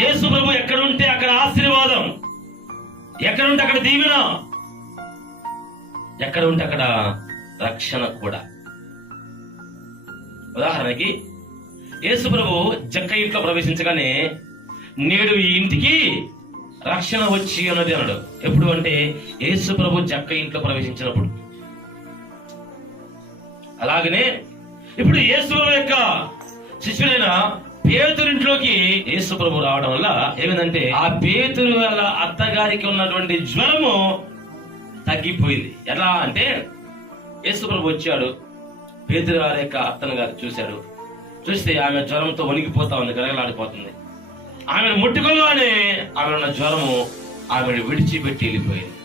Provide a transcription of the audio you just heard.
యేసు ప్రభు ఎక్కడుంటే అక్కడ ఆశీర్వాదం, ఎక్కడుంటే అక్కడ దీవెన, ఎక్కడ ఉంటే అక్కడ రక్షణ కూడా. ఉదాహరణకి యేసు ప్రభు జక్క ఇంట్లో ప్రవేశించగానే నేడు ఈ ఇంటికి రక్షణ వచ్చి అన్నది అన్నాడు. ఎప్పుడు అంటే యేసు ప్రభు జక్క ఇంట్లో ప్రవేశించినప్పుడు. అలాగనే ఇప్పుడు యేసు ప్రభు యొక్క శిష్యుడైన పేతురింట్లోకి యేసు ప్రభు రావడం వల్ల ఏమిటంటే ఆ పేతురు వల్ల అత్తగారికి ఉన్నటువంటి జ్వరము తగ్గిపోయింది. ఎలా అంటే యేసు ప్రభు వచ్చాడు, పేతురు గారి యొక్క అత్తను గారు చూశాడు. చూస్తే ఆమె జ్వరంతో వణికిపోతా ఉంది, గలగలాడిపోతుంది. ఆమెను ముట్టుకోగానే ఆమె ఉన్న జ్వరము ఆమెను విడిచిపెట్టి వెళ్ళిపోయింది.